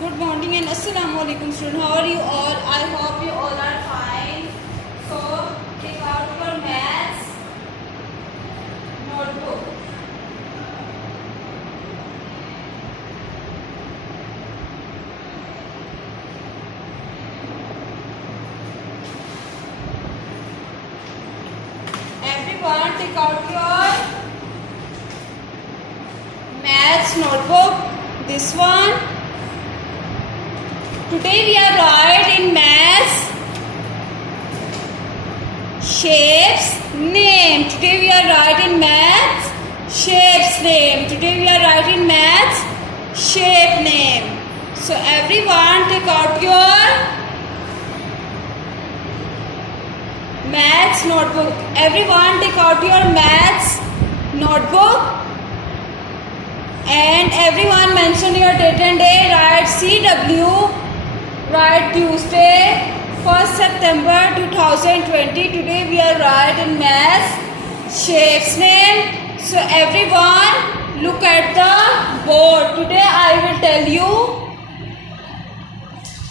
Good morning and assalamu alaikum students. How are you all? I hope you all are fine. So take out your maths notebook. Everyone take out your maths notebook. This one. Today we are writing maths shapes name. Today we are writing maths shapes name. Today we are writing maths shape name. So everyone take out your maths notebook. Everyone take out your maths notebook. And everyone mention your date and day. Write CW. Write Tuesday, 1st September 2020. Today we are writing maths shapes name. So everyone look at the board. Today I will tell you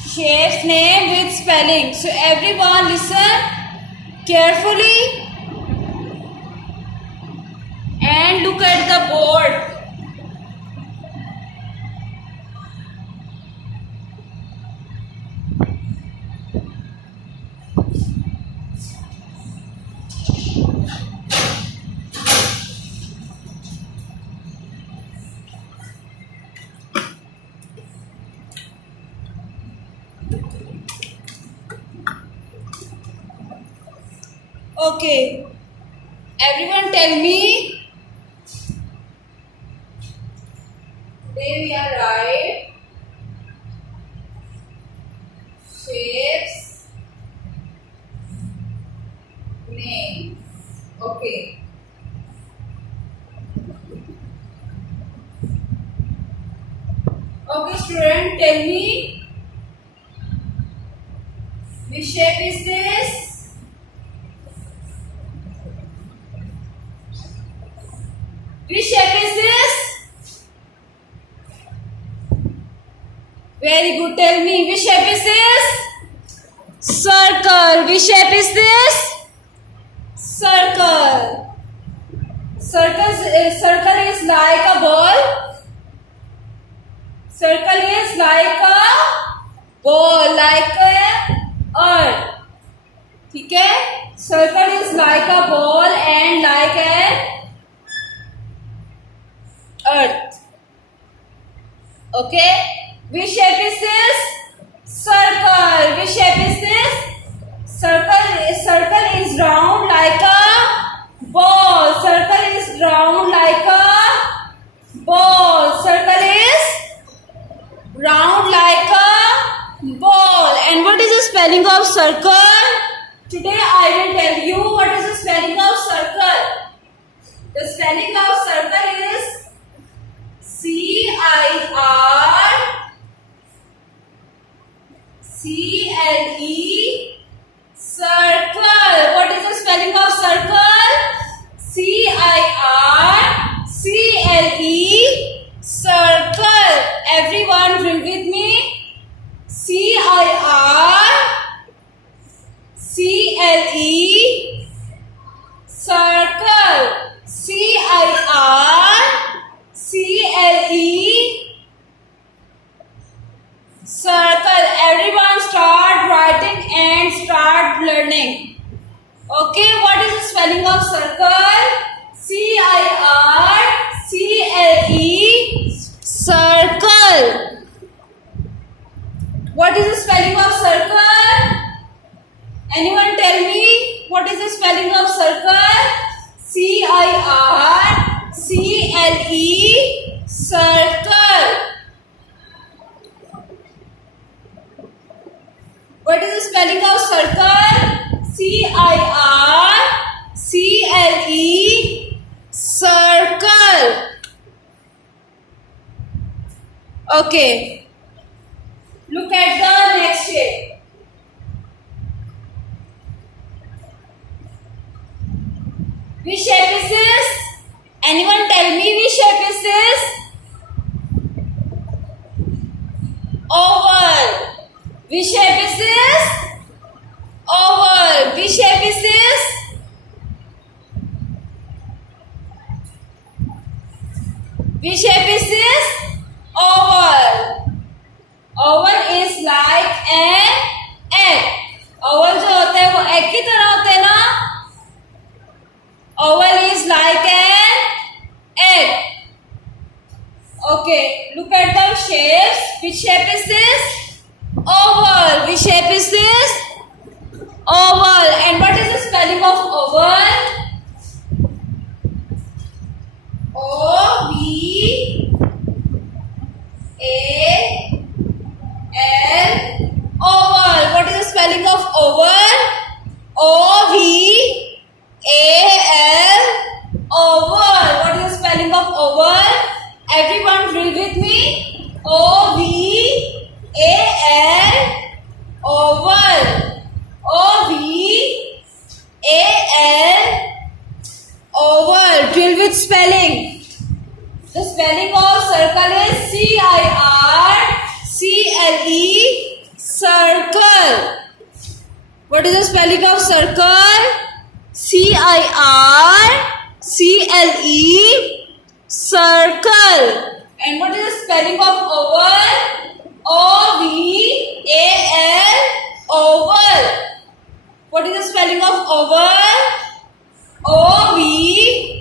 shapes name with spelling. So everyone listen carefully and look at the board. Okay, everyone tell me. Today we are right shapes names. Okay. Okay, student, tell me which shape is this? Which shape is this? Very good. Tell me, which shape is this? Circle. Which shape is this? Circle. Circle is like a ball. Circle is like a ball, like a earth. ठीक है? Circle is like a ball and like a earth. Okay, which shape is this? Circle. Which shape is this? Circle is round like a ball. Circle is round like a ball. Circle is round like a ball. And what is the spelling of circle? Today I will tell you what is the spelling of circle. The spelling of circle is CIRCLE, circle. What is the spelling of circle? CIRCLE, circle. Everyone read with me. CIRCLE, circle. CIRCLE, circle. Everyone start writing and start learning. Okay, what is the spelling of circle? CIRCLE, circle. What is the spelling of circle? Anyone tell me what is the spelling of circle? CIRCLE, circle. What is the spelling of circle? CIRCLE, circle. Okay. Look at the next shape. Which shape is this? Anyone tell me which shape is this? V shape is this oval. V shape is this V shape is this oval. Oval is like an egg. Oval जो होते हैं वो egg की तरह होते हैं ना. Oval is like an egg. Okay, look at the shapes. Which shape is this? Oval. Which shape is this? Oval. And what is the spelling of oval? O V A L. Oval. What is the spelling of oval? O V A L. Oval. What is the spelling of oval? Everyone read with me. O V A L. Oval. O V A L. Oval. Drill with spelling. The spelling of circle is CIRCLE. Circle. What is the spelling of circle? CIRCLE. Circle. And what is the spelling of oval? OVAL. Oval. What is the spelling of oval? OVAL.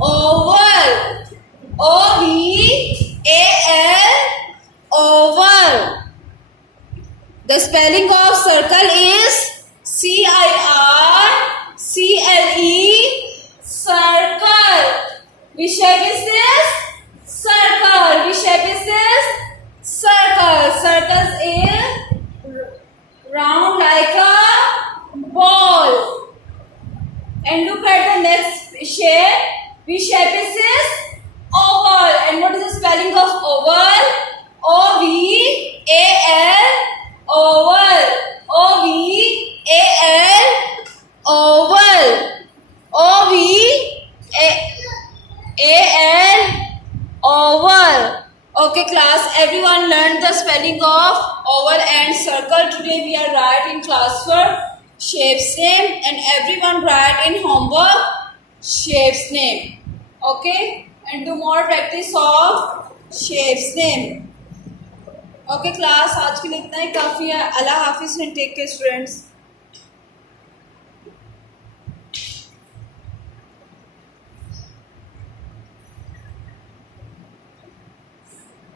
Oval. OVAL. Oval. The spelling of circle is CIRCLE. Circle. Which shape is this? Circle. Which shape is this? Circle. Circles is round like a ball. And look at the next shape. Which shape is this? Oval. And what is the spelling of oval? OVAL. Oval. OVAL. Oval. OVAL. Oval. Okay class, everyone learned the spelling of oval and circle. Today we are writing classwork shapes name, and everyone write in homework shapes name. Okay, and do more practice of shapes name. Okay class, आज के लिए इतना ही काफ़ी है. अल्लाह हाफिज़ and take care students.